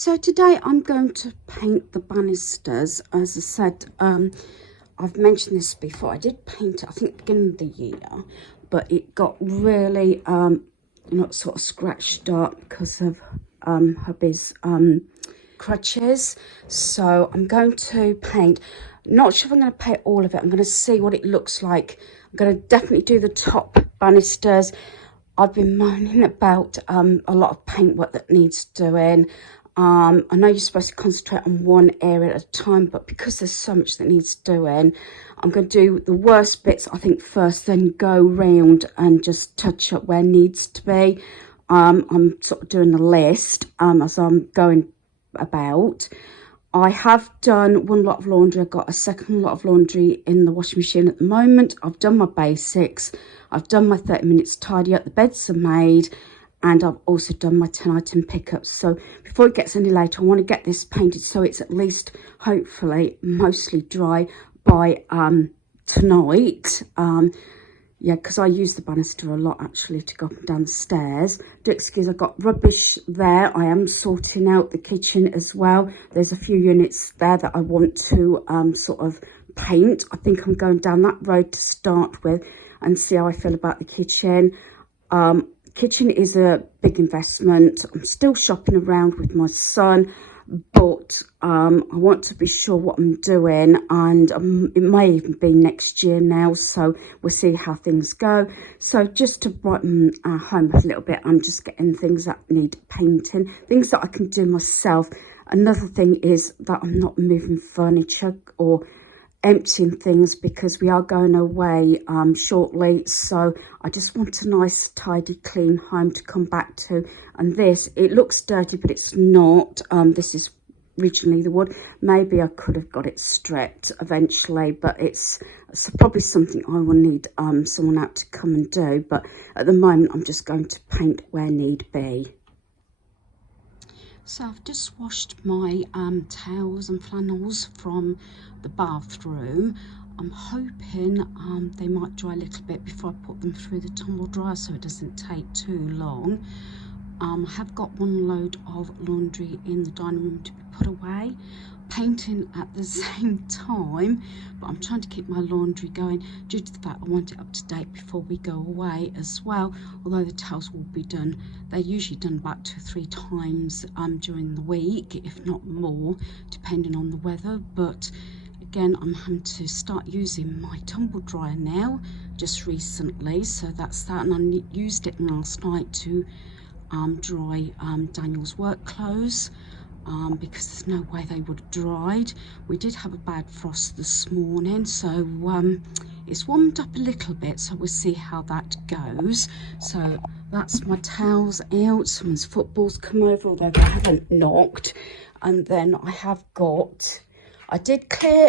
So today I'm going to paint the banisters. As I said, I've mentioned this before. I did paint it, I think, at the beginning of the year, but it got really not sort of scratched up because of hubby's crutches. So I'm going to paint. Not sure if I'm going to paint all of it. I'm going to see what it looks like. I'm going to definitely do the top banisters. I've been moaning about a lot of paintwork that needs doing. I know you're supposed to concentrate on one area at a time, but because there's so much that needs doing, I'm going to do the worst bits, I think, first, then go round and just touch up where needs to be. I'm sort of doing a list as I'm going about. I have done one lot of laundry. I've got a second lot of laundry in the washing machine at the moment. I've done my basics. I've done my 30 minutes tidy up. The beds are made. And I've also done my 10 item pickups. So before it gets any later, I want to get this painted so it's at least, hopefully, mostly dry by tonight. Yeah, because I use the banister a lot, actually, to go up and down the stairs. Do excuse, I've got rubbish there. I am sorting out the kitchen as well. There's a few units there that I want to sort of paint. I think I'm going down that road to start with and see how I feel about the kitchen. Kitchen is a big investment. I'm still shopping around with my son, but I want to be sure what I'm doing, and it may even be next year now, so we'll see how things go. So just to brighten our home a little bit, I'm just getting things that need painting, things that I can do myself. Another thing is that I'm not moving furniture or emptying things because we are going away shortly, so I just want a nice tidy clean home to come back to. And this, it looks dirty, but it's not. This is originally the wood. Maybe I could have got it stripped eventually, but it's probably something I will need someone out to come and do. But at the moment I'm just going to paint where need be. So I've just washed my towels and flannels from the bathroom. I'm hoping they might dry a little bit before I put them through the tumble dryer so it doesn't take too long. I have got one load of laundry in the dining room to be put away, painting at the same time, but I'm trying to keep my laundry going due to the fact I want it up to date before we go away as well. Although the towels will be done, they're usually done about 2 or 3 times during the week, if not more, depending on the weather. But again, I'm having to start using my tumble dryer now, just recently, so that's that. And I used it last night to dry Daniel's work clothes because there's no way they would have dried. We did have a bad frost this morning, so it's warmed up a little bit, so we'll see how that goes. So that's my towels out. Someone's football's come over, although they haven't knocked. And then I did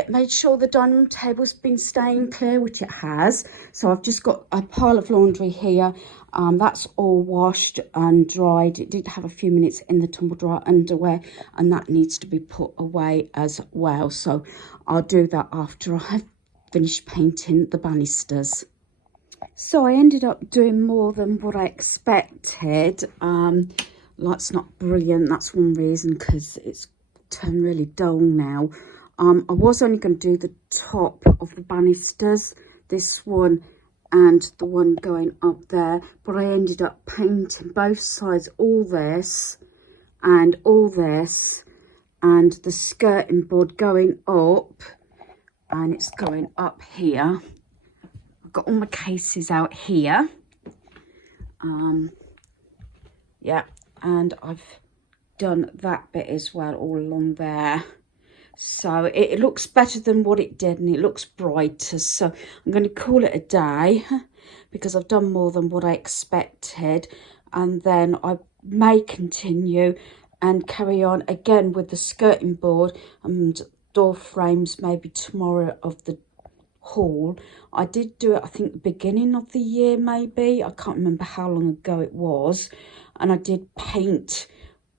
made sure the dining room table's been staying clear, which it has. So I've just got a pile of laundry here. That's all washed and dried. It did have a few minutes in the tumble dryer underwear, and that needs to be put away as well. So I'll do that after I've finished painting the banisters. So I ended up doing more than what I expected. Light's not brilliant. That's one reason, because it's turned really dull now. I was only going to do the top of the banisters, this one and the one going up there, but I ended up painting both sides, all this, and the skirting board going up, and it's going up here. I've got all my cases out here. Yeah, and I've done that bit as well, all along there. So it looks better than what it did, and it looks brighter. So I'm going to call it a day because I've done more than what I expected. And then I may continue and carry on again with the skirting board and door frames maybe tomorrow of the hall. I did do it, I think, the beginning of the year maybe. I can't remember how long ago it was. And I did paint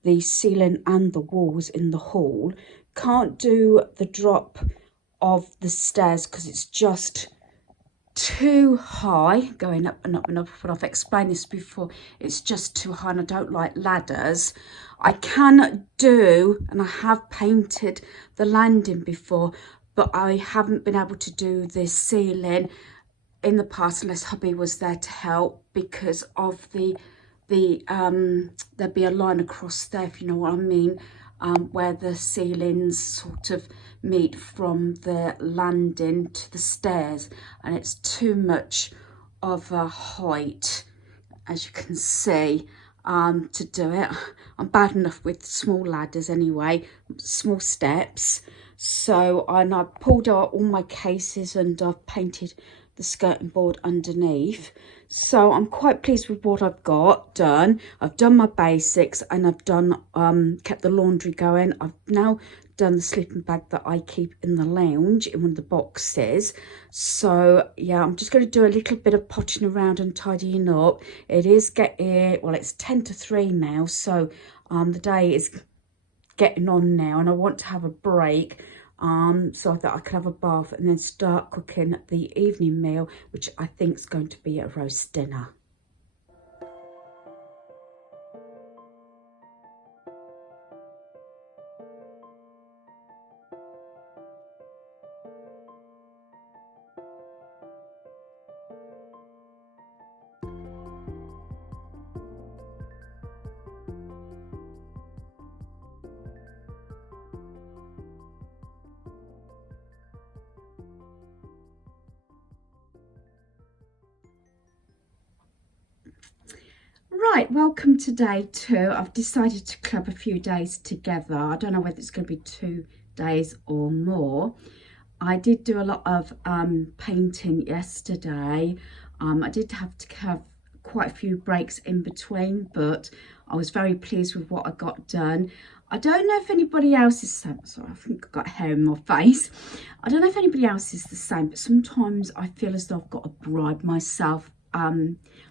the ceiling and the walls in the hall. Can't do the drop of the stairs because it's just too high, going up and up and up, but I've explained this before, it's just too high and I don't like ladders. I can do, and I have painted the landing before, but I haven't been able to do the ceiling in the past unless hubby was there to help, because of there'd be a line across there, if you know what I mean, where the ceilings sort of meet from the landing to the stairs, and it's too much of a height, as you can see, to do it. I'm bad enough with small ladders anyway, small steps. So, and I pulled out all my cases and I've painted the skirting board underneath. So I'm quite pleased with what I've got done. I've done my basics and I've done kept the laundry going. I've now done the sleeping bag that I keep in the lounge in one of the boxes. So yeah, I'm just going to do a little bit of potting around and tidying up. It is getting, well, it's 10 to 3 now, so the day is getting on now and I want to have a break, so that I can have a bath and then start cooking the evening meal, which I think is going to be a roast dinner. Right, welcome to day 2. I've decided to club a few days together. I don't know whether it's going to be 2 days or more. I did do a lot of painting yesterday. I did have to have quite a few breaks in between, but I was very pleased with what I got done. I don't know if anybody else is the same. Sorry, I think I've got hair in my face. I don't know if anybody else is the same, but sometimes I feel as though I've got to bribe myself.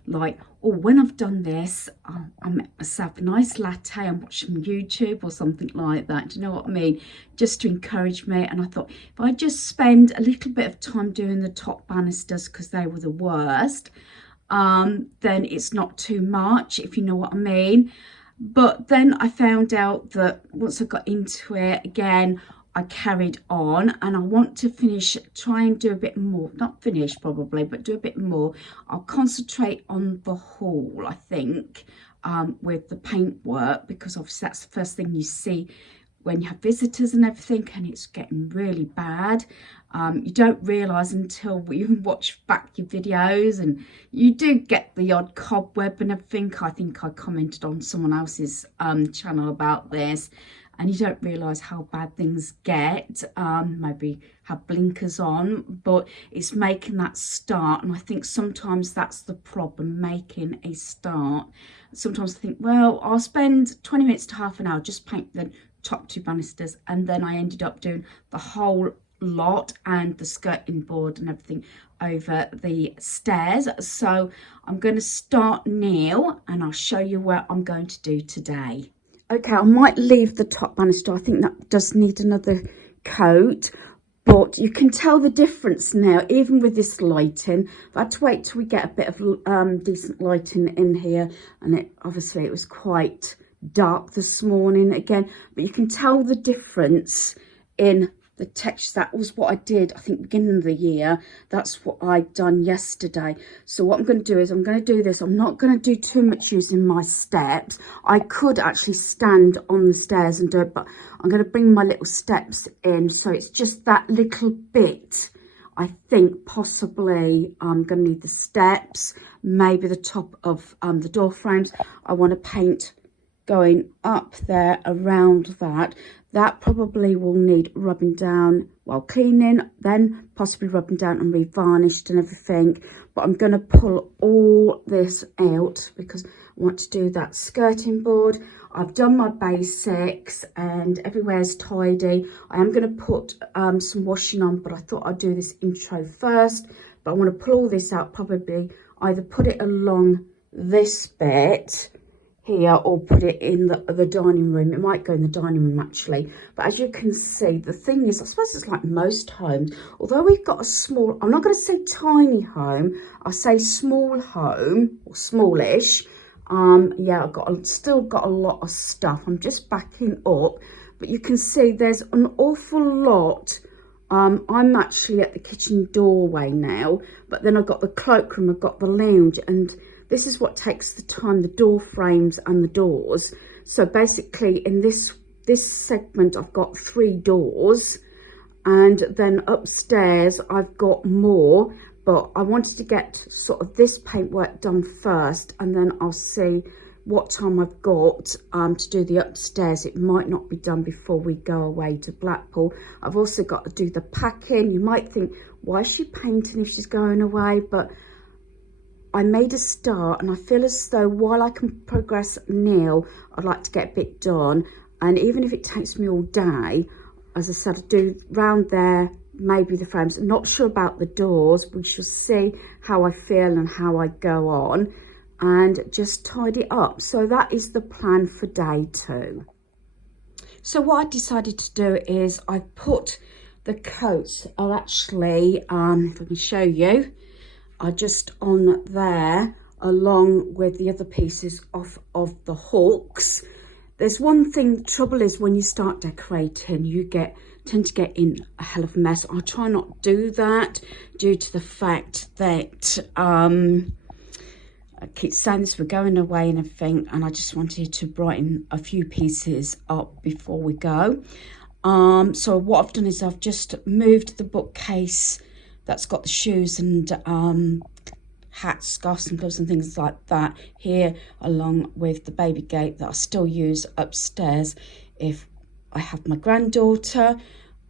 Like, oh, when I've done this, I'll make myself a nice latte and watch some YouTube or something like that. Do you know what I mean? Just to encourage me. And I thought, if I just spend a little bit of time doing the top banisters, because they were the worst, then it's not too much, if you know what I mean. But then I found out that once I got into it again, I carried on, and I want to finish, try and do a bit more, not finish probably, but do a bit more. I'll concentrate on the hall, I think, with the paint work, because obviously that's the first thing you see when you have visitors and everything, and it's getting really bad. You don't realise until you watch back your videos, and you do get the odd cobweb and everything. I think I commented on someone else's channel about this, and you don't realise how bad things get. Maybe have blinkers on, but it's making that start, and I think sometimes that's the problem, making a start. Sometimes I think, well, I'll spend 20 minutes to half an hour just paint the top 2 banisters, and then I ended up doing the whole lot and the skirting board and everything over the stairs. So I'm going to start now, and I'll show you what I'm going to do today. Okay, I might leave the top banister. I think that does need another coat, but you can tell the difference now, even with this lighting. I've had to wait till we get a bit of decent lighting in here, and obviously it was quite dark this morning again, but you can tell the difference in the texture. That was what I did, I think, beginning of the year. That's what I'd done yesterday. So what I'm going to do is I'm going to do this. I'm not going to do too much using my steps. I could actually stand on the stairs and do it, but I'm going to bring my little steps in, so it's just that little bit. I think possibly I'm going to need the steps, maybe the top of the door frames. I want to paint going up there around that. That probably will need rubbing down while cleaning, then possibly rubbing down and revarnished and everything. But I'm going to pull all this out because I want to do that skirting board. I've done my basics and everywhere's tidy. I am going to put some washing on, but I thought I'd do this intro first. But I want to pull all this out, probably either put it along this bit here or put it in the dining room. It might go in the dining room actually, but as you can see, the thing is, I suppose it's like most homes, although we've got a small, I'm not going to say tiny home, I'll say small home or smallish. Yeah, still got a lot of stuff. I'm just backing up, but you can see there's an awful lot. I'm actually at the kitchen doorway now, but then I've got the cloakroom, I've got the lounge, and this is what takes the time, the door frames and the doors. So basically in this segment, I've got 3 doors, and then upstairs I've got more, but I wanted to get sort of this paintwork done first, and then I'll see what time I've got to do the upstairs. It might not be done before we go away to Blackpool. I've also got to do the packing. You might think, why is she painting if she's going away? But I made a start, and I feel as though while I can progress nil, I'd like to get a bit done. And even if it takes me all day, as I said, I do round there, maybe the frames. I'm not sure about the doors. We shall see how I feel and how I go on, and just tidy up. So that is the plan for day 2. So what I decided to do is I put the coats are actually, if I can show you, are just on there along with the other pieces of the hooks. There's one thing, the trouble is when you start decorating, you tend to get in a hell of a mess. I try not to do that due to the fact that I keep saying this, we're going away and everything, and I just wanted to brighten a few pieces up before we go. So what I've done is I've just moved the bookcase that's got the shoes and hats, scarves and gloves and things like that here, along with the baby gate that I still use upstairs if I have my granddaughter.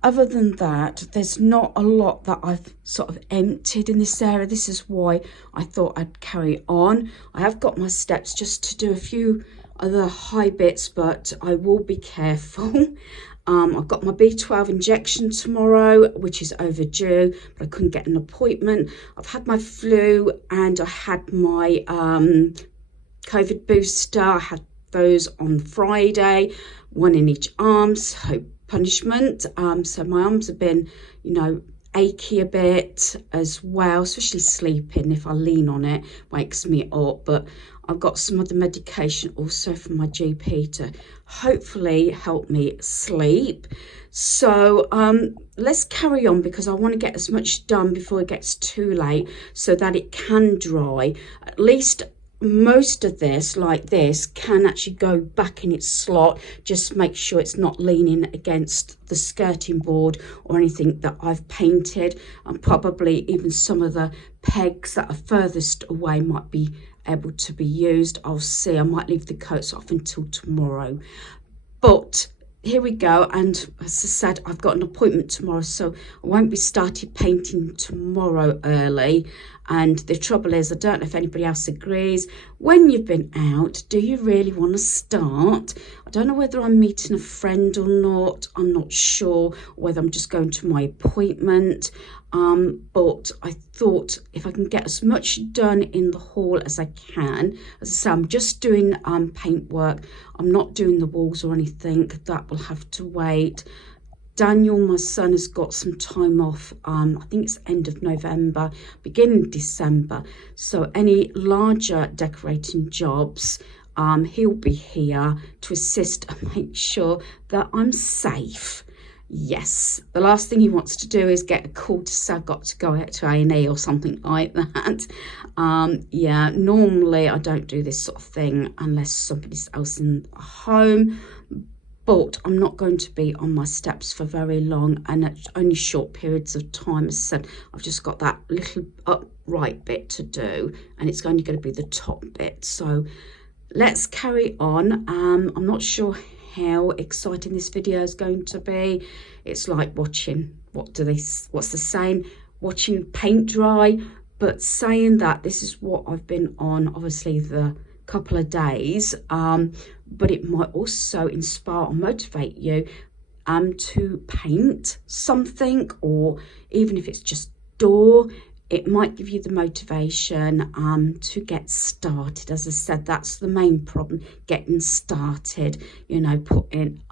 Other than that, there's not a lot that I've sort of emptied in this area. This is why I thought I'd carry on. I have got my steps just to do a few other high bits, but I will be careful. I've got my B12 injection tomorrow, which is overdue, but I couldn't get an appointment. I've had my flu and I had my COVID booster. I had those on Friday, one in each arm, so punishment. So my arms have been, you know, achy a bit as well, especially sleeping. If I lean on it, wakes me up. But I've got some other medication also from my GP to hopefully help me sleep. So let's carry on, because I want to get as much done before it gets too late so that it can dry. At least most of this, like this, can actually go back in its slot. Just make sure it's not leaning against the skirting board or anything that I've painted, and probably even some of the pegs that are furthest away might be able to be used. I'll see. I might leave the coats off until tomorrow, but here we go. And as I said, I've got an appointment tomorrow, so I won't be started painting tomorrow early. And the trouble is, I don't know if anybody else agrees, when you've been out, do you really want to start? I don't know whether I'm meeting a friend or not. I'm not sure whether I'm just going to my appointment. But I thought if I can get as much done in the hall as I can. As I say, I'm just doing paint work. I'm not doing the walls or anything. That will have to wait. Daniel, my son, has got some time off. I think it's end of November, beginning of December. So any larger decorating jobs, he'll be here to assist and make sure that I'm safe. Yes, the last thing he wants to do is get a call to say I've got to go out to A&E or something like that. Yeah, normally I don't do this sort of thing unless somebody else in the home. But I'm not going to be on my steps for very long, and at only short periods of time. As I said, I've just got that little upright bit to do, and it's only going to be the top bit. So let's carry on. I'm not sure how exciting this video is going to be. It's like watching, what's the saying? Watching paint dry. But saying that, this is what I've been on, obviously, the couple of days. But it might also inspire or motivate you to paint something, or even if it's just door, it might give you the motivation to get started. As I said, that's the main problem, getting started, you know, putting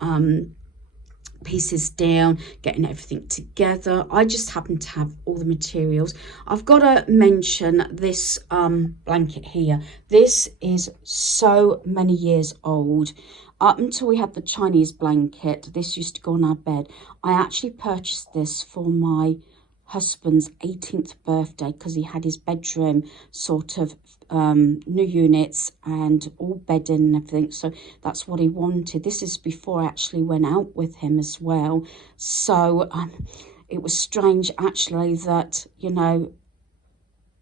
pieces down, getting everything together. I just happen to have all the materials. I've got to mention this blanket here. This is so many years old. Up until we had the Chinese blanket, this used to go on our bed. I actually purchased this for my husband's 18th birthday because he had his bedroom sort of new units and all bedding and everything, so that's what he wanted. This is before I actually went out with him as well, so it was strange actually that, you know,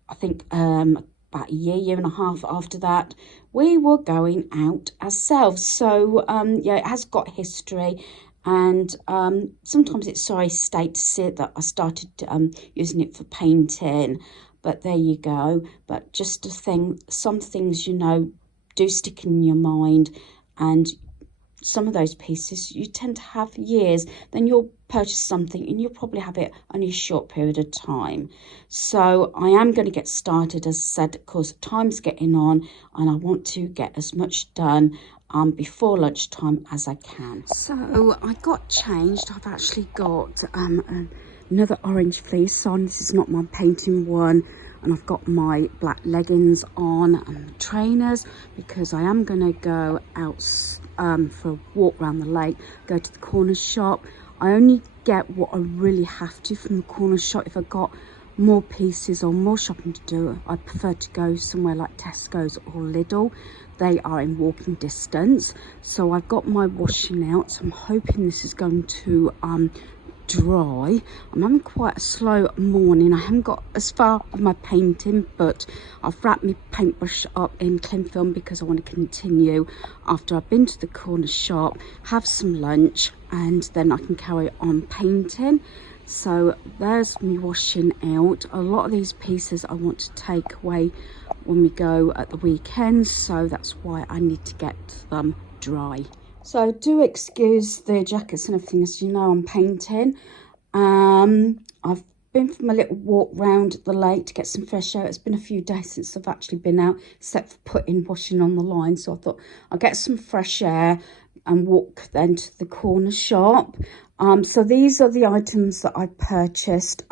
I think about a year and a half after that, we were going out ourselves. So yeah, it has got history. And sometimes it's sorry state to see that I started using it for painting, but there you go. But just a thing, some things, you know, do stick in your mind, and some of those pieces you tend to have years. Then you'll purchase something and you'll probably have it only a short period of time. So I am going to get started, as I said, because time's getting on and I want to get as much done before lunchtime as I can. So I got changed. I've actually got another orange fleece on. This is not my painting one, and I've got my black leggings on and trainers because I am going to go out for a walk around the lake, go to the corner shop. I only get what I really have to from the corner shop. If I've got more pieces or more shopping to do, I prefer to go somewhere like Tesco's or Lidl. They are in walking distance. So I've got my washing out, so I'm hoping this is going to dry. I'm having quite a slow morning. I haven't got as far with my painting, but I've wrapped my paintbrush up in cling film because I want to continue after I've been to the corner shop, have some lunch, and then I can carry on painting. So there's me washing out. A lot of these pieces I want to take away when we go at the weekend, so that's why I need to get them dry. So do excuse the jackets and everything, as you know I'm painting. I've been for my little walk round the lake to get some fresh air. It's been a few days since I've actually been out, except for putting washing on the line. So I thought I'll get some fresh air and walk then to the corner shop. So these are the items that I purchased.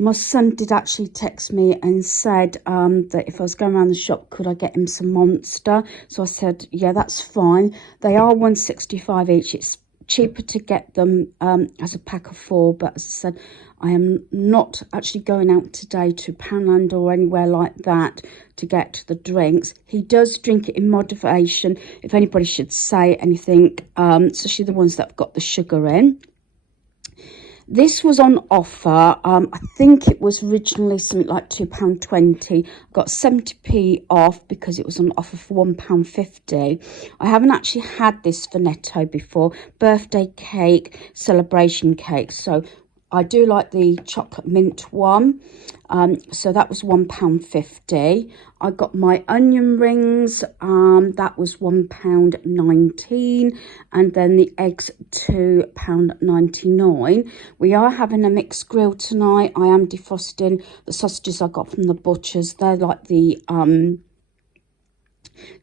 My son did actually text me and said that if I was going around the shop, could I get him some Monster? So I said, yeah, that's fine. They are $1.65 each. It's cheaper to get them as a pack of 4, but as I said, I am not actually going out today to Poundland or anywhere like that to get the drinks. He does drink it in moderation, if anybody should say anything, especially the ones that have got the sugar in. This was on offer. I think it was originally something like £2.20. Got 70p off because it was on offer for £1.50. I haven't actually had this for Netto before. Birthday cake, celebration cake. So I do like the chocolate mint one. So that was £1.50. I got my onion rings. That was £1.19. And then the eggs, £2.99. We are having a mixed grill tonight. I am defrosting the sausages I got from the butchers. They're like the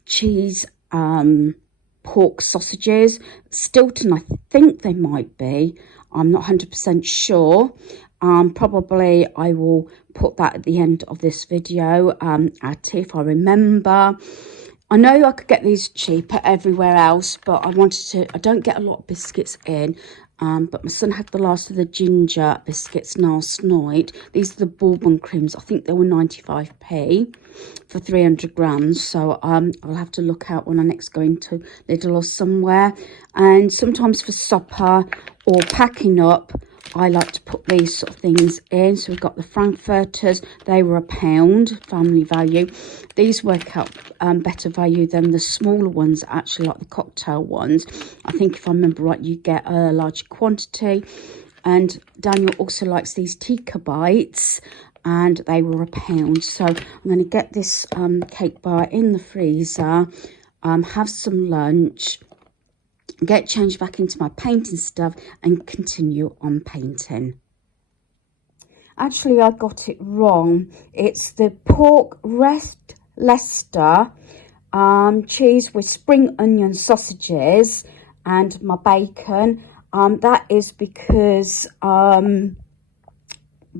cheese pork sausages. Stilton, I think they might be. I'm not 100% sure. Probably I will put that at the end of this video, if I remember. I know I could get these cheaper everywhere else, but I don't get a lot of biscuits in. But my son had the last of the ginger biscuits last night. These are the bourbon creams. I think they were 95p for 300 grams. So I'll have to look out when I next go into Lidl or somewhere. And sometimes for supper or packing up, I like to put these sort of things in. So we've got the Frankfurters. They were £1, family value. These work out better value than the smaller ones, actually, like the cocktail ones. I think if I remember right, you get a large quantity. And Daniel also likes these Tikka bites, and they were £1. So I'm going to get this cake bar in the freezer, have some lunch, get changed back into my painting stuff and continue on painting. Actually, I got it wrong. It's the pork rest Leicester cheese with spring onion sausages and my bacon. That is because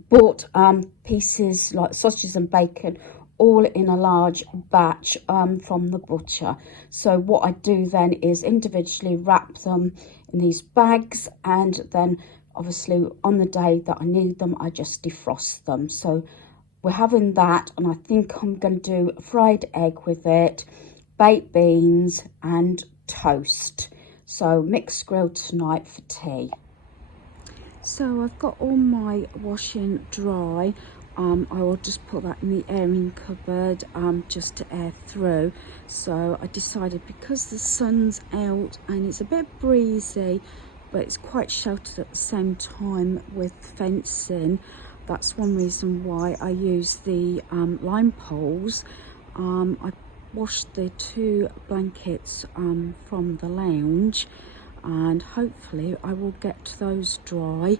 bought pieces like sausages and bacon all in a large batch from the butcher. So what I do then is individually wrap them in these bags, and then obviously on the day that I need them I just defrost them. So we're having that, and I think I'm going to do a fried egg with it, baked beans and toast. So mixed grill tonight for tea. So I've got all my washing dry. I will just put that in the airing cupboard just to air through. So I decided, because the sun's out and it's a bit breezy but it's quite sheltered at the same time with fencing, that's one reason why I use the line poles. I washed the 2 blankets from the lounge, and hopefully I will get those dry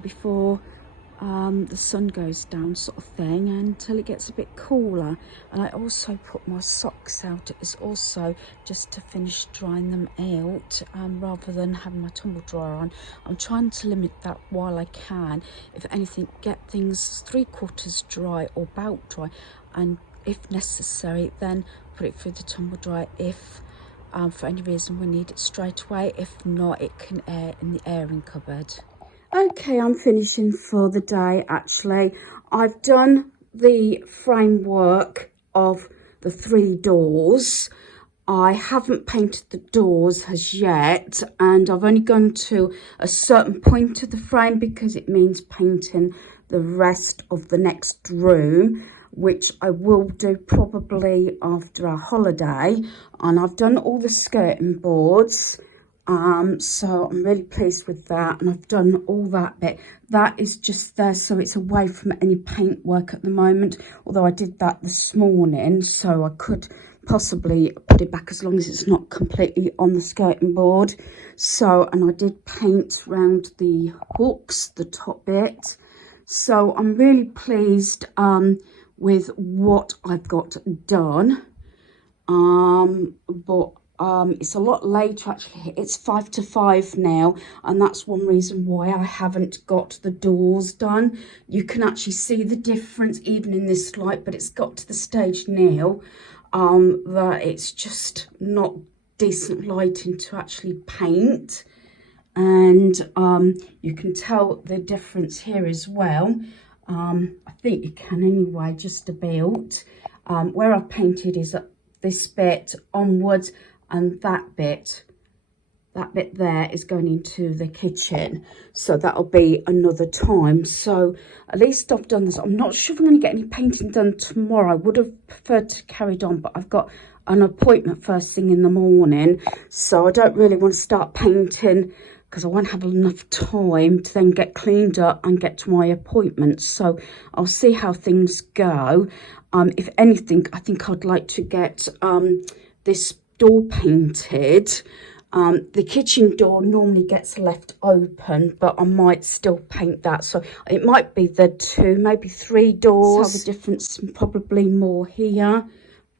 before the sun goes down, sort of thing, until it gets a bit cooler. And I also put my socks out as also just to finish drying them out rather than having my tumble dryer on. I'm trying to limit that while I can. If anything, get things 3/4 dry or about dry, and if necessary then put it through the tumble dryer if for any reason we need it straight away. If not, it can air in the airing cupboard. Okay, I'm finishing for the day. Actually, I've done the framework of the 3 doors. I haven't painted the doors as yet, and I've only gone to a certain point of the frame because it means painting the rest of the next room, which I will do probably after our holiday. And I've done all the skirting boards, so I'm really pleased with that, and I've done all that bit. That is just there so it's away from any paint work at the moment, although I did that this morning, so I could possibly put it back as long as it's not completely on the skirting board. So, and I did paint around the hooks, the top bit. So I'm really pleased with what I've got done. But it's a lot later actually. It's 5 to 5 now, and that's one reason why I haven't got the doors done. You can actually see the difference even in this light, but it's got to the stage now that it's just not decent lighting to actually paint. And you can tell the difference here as well. I think you can anyway, just about. Where I've painted is at this bit onwards, and that bit there is going into the kitchen, so that'll be another time. So at least I've done this. I'm not sure if I'm going to get any painting done tomorrow. I would have preferred to carry on, but I've got an appointment first thing in the morning, so I don't really want to start painting because I won't have enough time to then get cleaned up and get to my appointment. So I'll see how things go. If anything, I think I'd like to get this door painted. The kitchen door normally gets left open, but I might still paint that. So it might be the 2, maybe 3 doors. So the difference probably more here.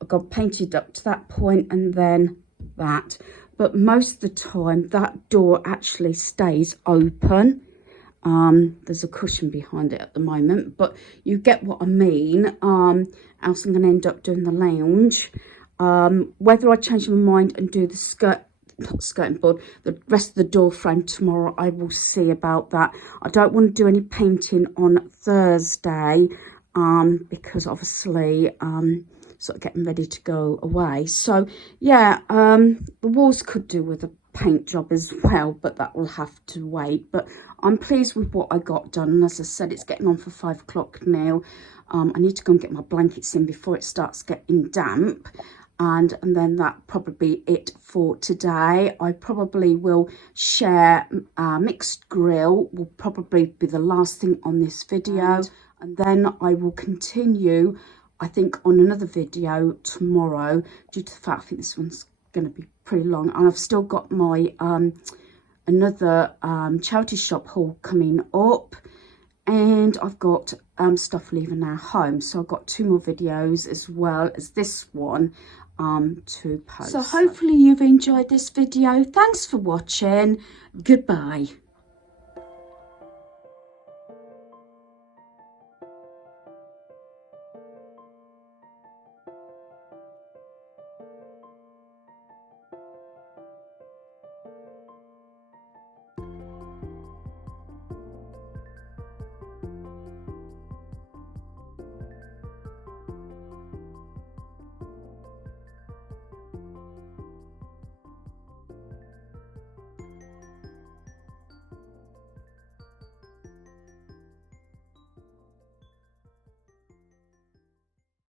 I got painted up to that point and then that. But most of the time that door actually stays open. There's a cushion behind it at the moment, but you get what I mean. Else I'm going to end up doing the lounge. Whether I change my mind and do the skirting board, the rest of the door frame tomorrow, I will see about that. I don't want to do any painting on Thursday because obviously sort of getting ready to go away. So yeah, the walls could do with a paint job as well, but that will have to wait. But I'm pleased with what I got done, and as I said, it's getting on for 5 o'clock now. I need to go and get my blankets in before it starts getting damp, and then that probably be it for today. I probably will share mixed grill will probably be the last thing on this video, and then I will continue, I think, on another video tomorrow, due to the fact I think this one's going to be pretty long, and I've still got my another charity shop haul coming up, and I've got stuff leaving our home. So I've got 2 more videos as well as this one to post. So hopefully you've enjoyed this video. Thanks for watching. Goodbye.